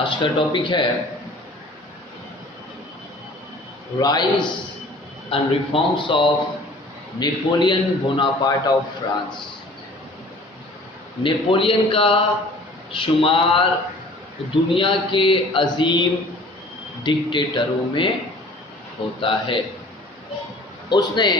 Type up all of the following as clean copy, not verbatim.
آج کا ٹاپک ہے rise and reforms of Napoleon Bonaparte of France. Napoleon کا شمار دنیا کے عظیم ڈکٹیٹروں میں ہوتا ہے۔ اس نے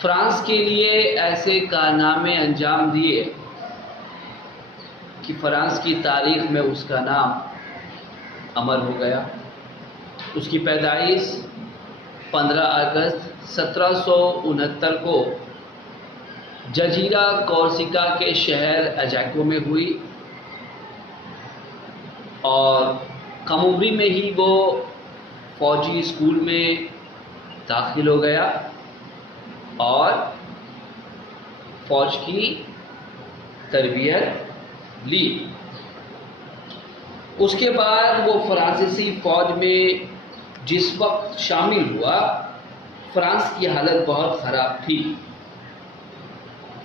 فرانس کے لیے ایسے کارنامے انجام دیے کہ فرانس کی تاریخ میں اس کا نام امر ہو گیا۔ اس کی پیدائش 15 اگست 1769 کو جزیرہ کورسیکا کے شہر اجاکو میں ہوئی اور کم عمری میں ہی وہ فوجی اسکول میں داخل ہو گیا اور فوج کی تربیت لی۔ اس کے بعد وہ فرانسیسی فوج میں جس وقت شامل ہوا، فرانس کی حالت بہت خراب تھی۔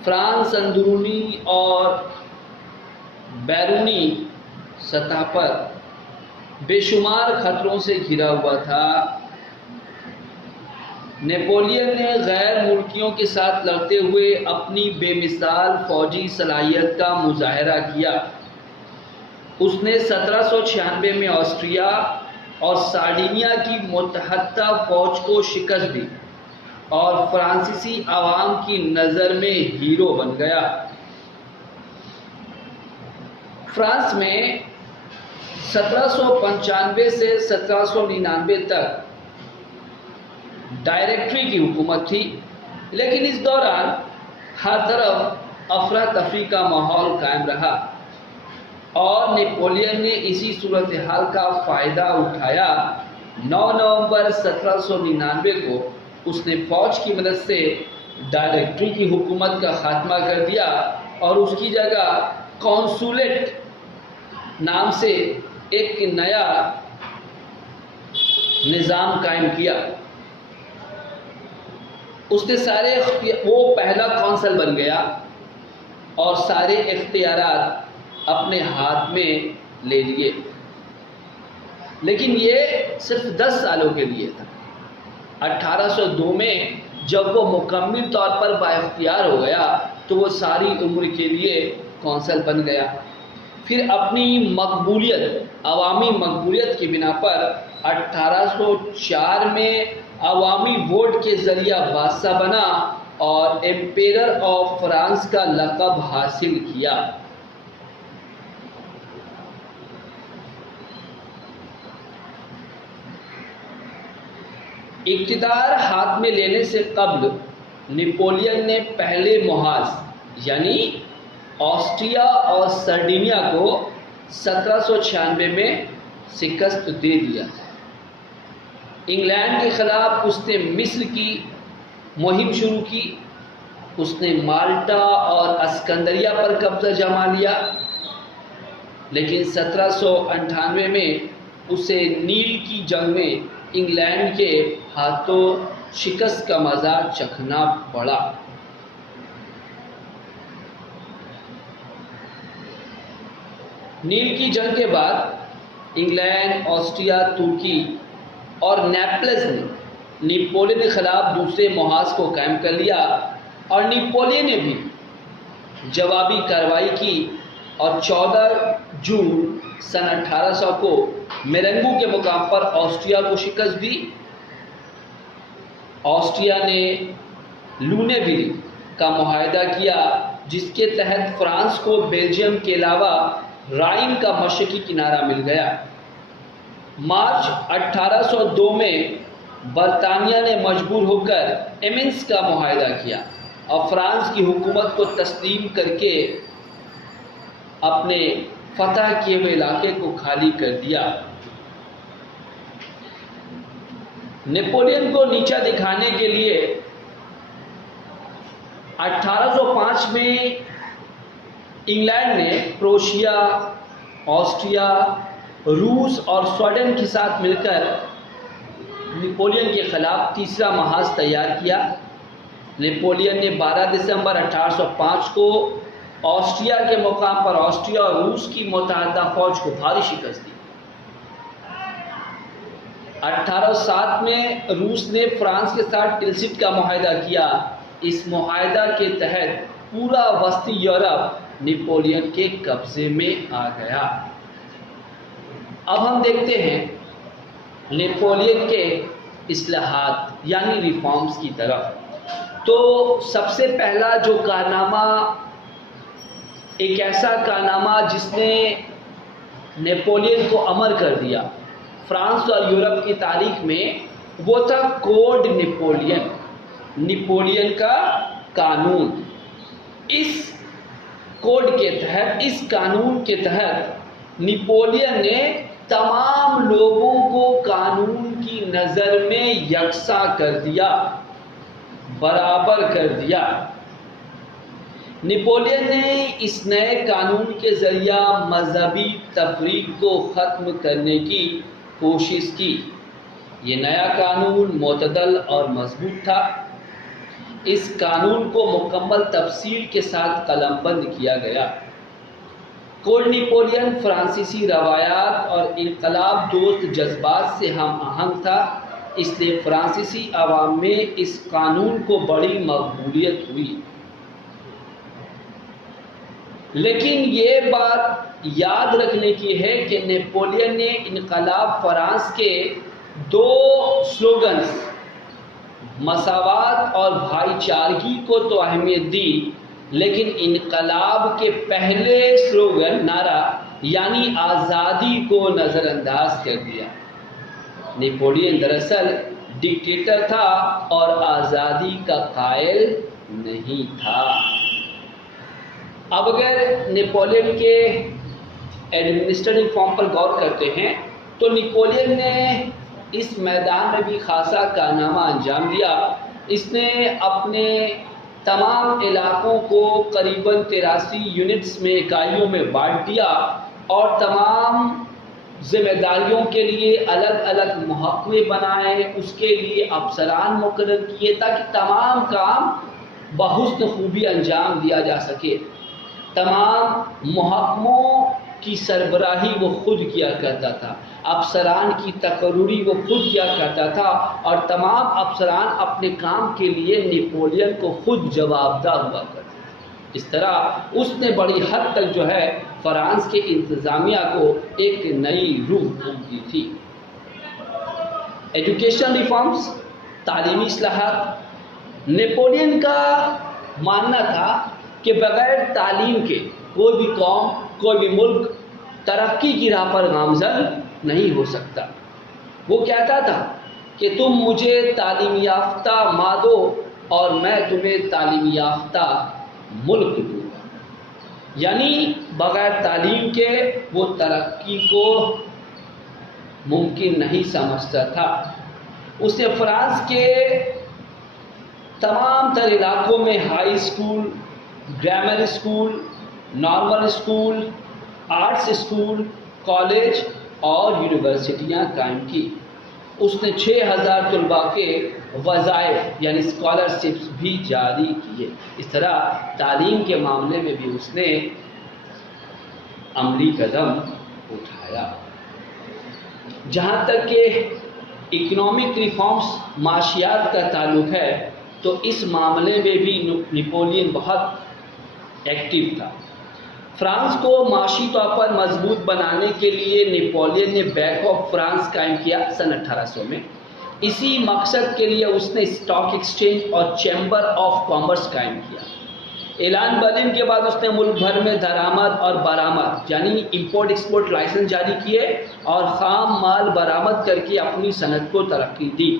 فرانس اندرونی اور بیرونی سطح پر بے شمار خطروں سے گھرا ہوا تھا۔ نیپولین نے غیر ملکیوں کے ساتھ لڑتے ہوئے اپنی بے مثال فوجی صلاحیت کا مظاہرہ کیا۔ اس نے 1796 میں آسٹریا اور سارڈینیا کی متحدہ فوج کو شکست دی اور فرانسیسی عوام کی نظر میں ہیرو بن گیا۔ فرانس میں 1795 سے 1799 تک ڈائریکٹری کی حکومت تھی، لیکن اس دوران ہر طرف افراتفری کا ماحول قائم رہا اور نیپولین نے اسی صورتحال کا فائدہ اٹھایا۔ 9 نومبر 1799 کو اس نے فوج کی مدد سے ڈائریکٹری کی حکومت کا خاتمہ کر دیا اور اس کی جگہ کونسولیٹ نام سے ایک نیا نظام قائم کیا۔ اس نے وہ پہلا کونسل بن گیا اور سارے اختیارات اپنے ہاتھ میں لے لیے، لیکن یہ صرف 10 سالوں کے لیے تھا۔ 1802 میں جب وہ مکمل طور پر بااختیار ہو گیا تو وہ ساری عمر کے لیے کونسل بن گیا۔ پھر اپنی عوامی مقبولیت کی بنا پر 1804 میں عوامی ووٹ کے ذریعہ بادشاہ بنا اور ایمپیرر آف فرانس کا لقب حاصل کیا۔ اقتدار ہاتھ میں لینے سے قبل نیپولین نے پہلے محاذ یعنی آسٹریا اور سارڈینیا کو 1796 میں شکست دے دیا۔ انگلینڈ کے خلاف اس نے مصر کی مہم شروع کی۔ اس نے مالٹا اور اسکندریہ پر قبضہ جما لیا، لیکن 1798 میں اسے نیل کی جنگ میں انگلینڈ کے ہاتھوں شکست کا مزہ چکھنا پڑا۔ نیل کی جنگ کے بعد انگلینڈ، آسٹریا، ترکی اور نیپلز نے نیپولین کے خلاف دوسرے محاذ کو قائم کر لیا اور نیپولین نے بھی جوابی کارروائی کی اور 14 جون سن 1800 کو میرنگو کے مقام پر آسٹریا کو شکست دی۔ آسٹریا نے لونیویل کا معاہدہ کیا، جس کے تحت فرانس کو بیلجیم کے علاوہ رائن کا مشرقی کنارہ مل گیا۔ مارچ 1802 میں برطانیہ نے مجبور ہو کر ایمنس کا معاہدہ کیا اور فرانس کی حکومت کو تسلیم کر کے اپنے فتح کیے ہوئے علاقے کو خالی کر دیا۔ نیپولین کو نیچا دکھانے کے لیے 1805 میں انگلینڈ نے پروشیا، آسٹریا، روس اور سویڈن کے ساتھ مل کر نیپولین کے خلاف تیسرا محاذ تیار کیا۔ نیپولین نے 12 دسمبر 1805 کو آسٹریا کے مقام پر آسٹریا اور روس کی متحدہ فوج کو بھاری شکست دی۔ 1807 میں روس نے فرانس کے ساتھ ٹلسٹ کا معاہدہ کیا۔ اس معاہدہ کے تحت پورا وسطی یورپ نیپولین کے قبضے میں آ گیا۔ اب ہم دیکھتے ہیں نیپولین کے اصلاحات یعنی ریفارمز کی طرف۔ تو سب سے پہلا جو کارنامہ، ایک ایسا کارنامہ جس نے نیپولین کو امر کر دیا فرانس اور یورپ کی تاریخ میں، وہ تھا کوڈ نیپولین، نیپولین کا قانون۔ اس کوڈ کے تحت، اس قانون کے تحت نیپولین نے تمام لوگوں کو قانون کی نظر میں یکساں کر دیا، برابر کر دیا۔ نیپولین نے اس نئے قانون کے ذریعہ مذہبی تفریق کو ختم کرنے کی کوشش کی۔ یہ نیا قانون معتدل اور مضبوط تھا۔ اس قانون کو مکمل تفصیل کے ساتھ قلم بند کیا گیا۔ کوڈ نیپولین فرانسیسی روایات اور انقلاب دوست جذبات سے ہم آہنگ تھا، اس لیے فرانسیسی عوام میں اس قانون کو بڑی مقبولیت ہوئی۔ لیکن یہ بات یاد رکھنے کی ہے کہ نیپولین نے انقلاب فرانس کے دو سلوگنز مساوات اور بھائی چارگی کو تو اہمیت دی، لیکن انقلاب کے پہلے سلوگن نعرہ یعنی آزادی کو نظر انداز کر دیا۔ نیپولین دراصل ڈکٹیٹر تھا اور آزادی کا قائل نہیں تھا۔ اب اگر نیپولین کے ایڈمنسٹریٹو ریفارم پر غور کرتے ہیں تو نیپولین نے اس میدان میں بھی خاصا کارنامہ انجام دیا۔ اس نے اپنے تمام علاقوں کو قریباً 83 یونٹس میں، اکائیوں میں بانٹ دیا اور تمام ذمہ داریوں کے لیے الگ الگ محکمے بنائے، اس کے لیے افسران مقرر کیے تاکہ تمام کام بحسن خوبی انجام دیا جا سکے۔ تمام محکموں کی سربراہی وہ خود کیا کرتا تھا، افسران کی تقرری وہ خود کیا کرتا تھا، اور تمام افسران اپنے کام کے لیے نیپولین کو خود جواب دہ ہوا کرتے تھے۔ اس طرح اس نے بڑی حد تک جو ہے فرانس کے انتظامیہ کو ایک نئی روح دی تھی۔ ایجوکیشن ریفارمز، تعلیمی اصلاحات۔ نیپولین کا ماننا تھا کہ بغیر تعلیم کے کوئی بھی قوم، کوئی بھی ملک ترقی کی راہ پر گامزن نہیں ہو سکتا۔ وہ کہتا تھا کہ تم مجھے تعلیم یافتہ ماں دو اور میں تمہیں تعلیم یافتہ ملک دوں گا، یعنی بغیر تعلیم کے وہ ترقی کو ممکن نہیں سمجھتا تھا۔ اس نے فرانس کے تمام تر علاقوں میں high school, grammar school, normal school, arts school, college اور یونیورسٹیاں قائم کی۔ اس نے 6000 طلباء کے وظائف یعنی اسکالرشپس بھی جاری کیے۔ اس طرح تعلیم کے معاملے میں بھی اس نے عملی قدم اٹھایا۔ جہاں تک کہ اکنامک ریفارمز، معاشیات کا تعلق ہے تو اس معاملے میں بھی نیپولین بہت ایکٹیو تھا۔ فرانس کو معاشی طور پر مضبوط بنانے کے لیے نیپولین نے بینک آف فرانس قائم کیا سن 1800 میں۔ اسی مقصد کے لیے اس نے اسٹاک ایکسچینج اور چیمبر آف کامرس قائم کیا۔ اعلان برلن کے بعد اس نے ملک بھر میں درآمد اور برآمد یعنی امپورٹ ایکسپورٹ لائسنس جاری کیے اور خام مال برآمد کر کے اپنی صنعت کو ترقی دی۔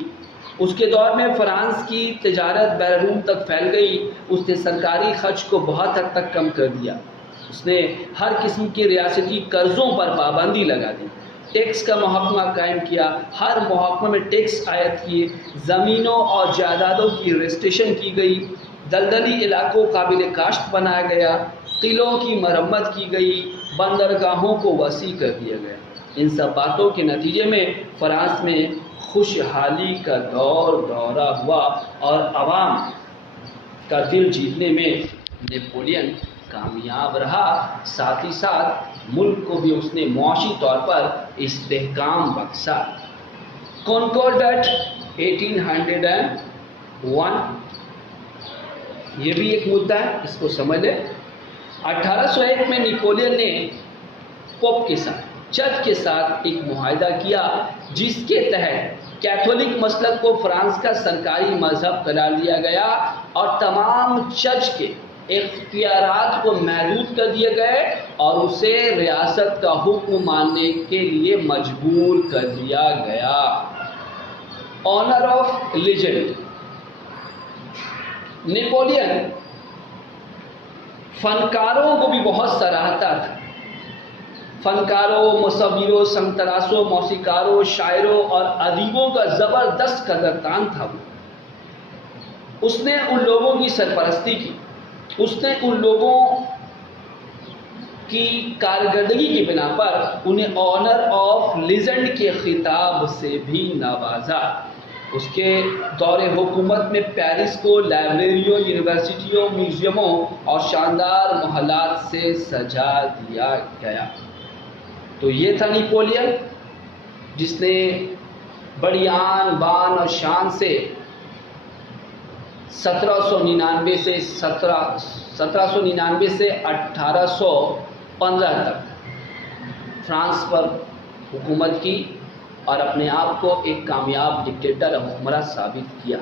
اس کے دور میں فرانس کی تجارت بیرون تک پھیل گئی۔ اس نے سرکاری خرچ کو بہت حد تک کم کر دیا۔ اس نے ہر قسم کے ریاستی قرضوں پر پابندی لگا دی، ٹیکس کا محکمہ قائم کیا، ہر محکمہ میں ٹیکس عائد کیے، زمینوں اور جائیدادوں کی رجسٹریشن کی گئی، دلدلی علاقوں قابل کاشت بنایا گیا، قلعوں کی مرمت کی گئی، بندرگاہوں کو وسیع کر دیا گیا۔ ان سب باتوں کے نتیجے میں فرانس میں خوشحالی کا دورہ ہوا اور عوام کا دل جیتنے میں نیپولین کامیاب رہا، ساتھ ہی ساتھ ملک کو بھی اس نے معاشی طور پر استحکام بخشا۔ کنکورڈٹ 1801، یہ بھی ایک مدعا ہے، اس کو سمجھ لیں۔ 1801 میں نیپولین نے پوپ کے ساتھ، چرچ کے ساتھ ایک معاہدہ کیا، جس کے تحت کیتھولک مسلک کو فرانس کا سرکاری مذہب قرار دیا گیا اور تمام چرچ کے اختیارات کو محدود کر دیے گئے اور اسے ریاست کا حکم ماننے کے لیے مجبور کر دیا گیا۔ آنر آف لیجنڈ، نیپولین فنکاروں کو بھی بہت سراہتا تھا، فنکاروں، مصوروں، سنگتراسوں، موسیقاروں، شاعروں اور ادیبوں کا زبردست قدردان تھا وہ۔ اس نے ان لوگوں کی سرپرستی کی، اس نے ان لوگوں کی کارکردگی کی بنا پر انہیں آنر آف لیجنڈ کے خطاب سے بھی نوازا۔ اس کے دور حکومت میں پیرس کو لائبریریوں، یونیورسٹیوں، میوزیموں اور شاندار محلات سے سجا دیا گیا۔ تو یہ تھا نیپولین، جس نے بڑی آن بان اور شان سے 1799 سے 1815 تک فرانس پر حکومت کی اور اپنے آپ کو ایک کامیاب ڈکٹیٹر حکمراں ثابت کیا۔